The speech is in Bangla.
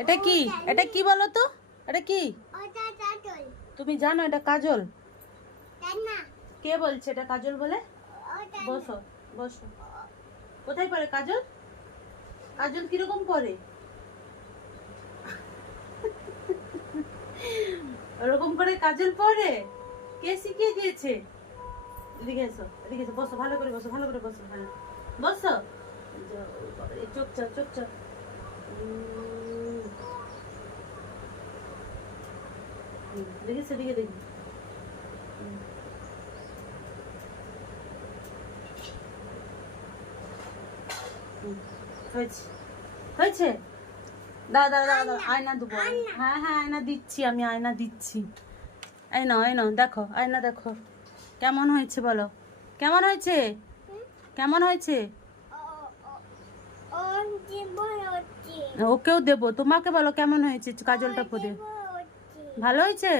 এটা কি? এটা কি বলো তো? এটা কি? তুমি জানো এটা কাজল? কে বলছে এটা কাজল বলে? বসো, বসো। কোথায় পড়ে কাজল? কাজল কিরকম পড়ে? ওরকম করে কাজল পড়ে? কে শিখিয়ে দিয়েছে? এদিকে এসো, এদিকে এসো, বসো, ভালো করে বসো, ভালো করে বসো। হ্যাঁ, বসো। চুপচাপ, চুপচাপ। দেখিস, এদিকে দেখি। হয়েছে, হয়েছে। দাঁড়া দাঁড়া দাঁড়া দাঁড়া, আয়না দেবো। হ্যাঁ হ্যাঁ, আয়না দিচ্ছি, আমি আয়না দিচ্ছি। এই নাও, এই নাও, দেখো আয়না, দেখো কেমন হয়েছে বলো। কেমন হয়েছে? কেমন হয়েছে? ওকেও দেবো। তোমাকে বলো কেমন হয়েছে কাজলটা পরে? ভালো হয়েছে?